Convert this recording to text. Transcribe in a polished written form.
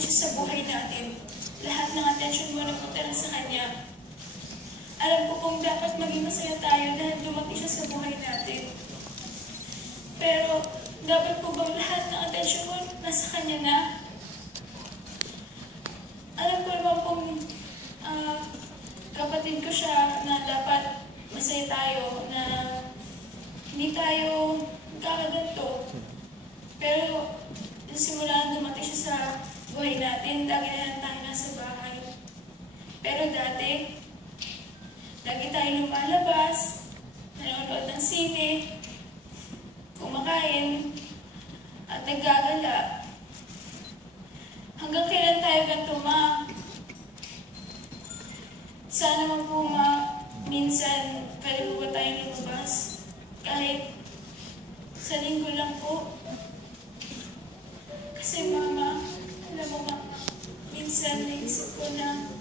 siya sa buhay natin. Lahat ng atensyon mo napunta na sa Kanya. Alam ko pong dapat maging masaya tayo dahil dumating siya sa buhay natin. Pero, dapat po bang lahat ng atensyon mo nasa Kanya na? Alam ko naman pong kapatid ko siya na dapat masaya tayo, na hindi tayo kakaganto. Pero, simula na dumating siya sa buhay natin, lagi na lang tayo nasa bahay. Pero dati, lagi tayo lumalabas, nanonood ng sine, kumakain, at naggagala. Hanggang kailan tayo ganito, Ma? Sana naman po, Ma, minsan pwede po ba tayong lumabas? Kahit sa linggo lang po. Kasi, Mama, alam mo, Ma, minsan naisip ko na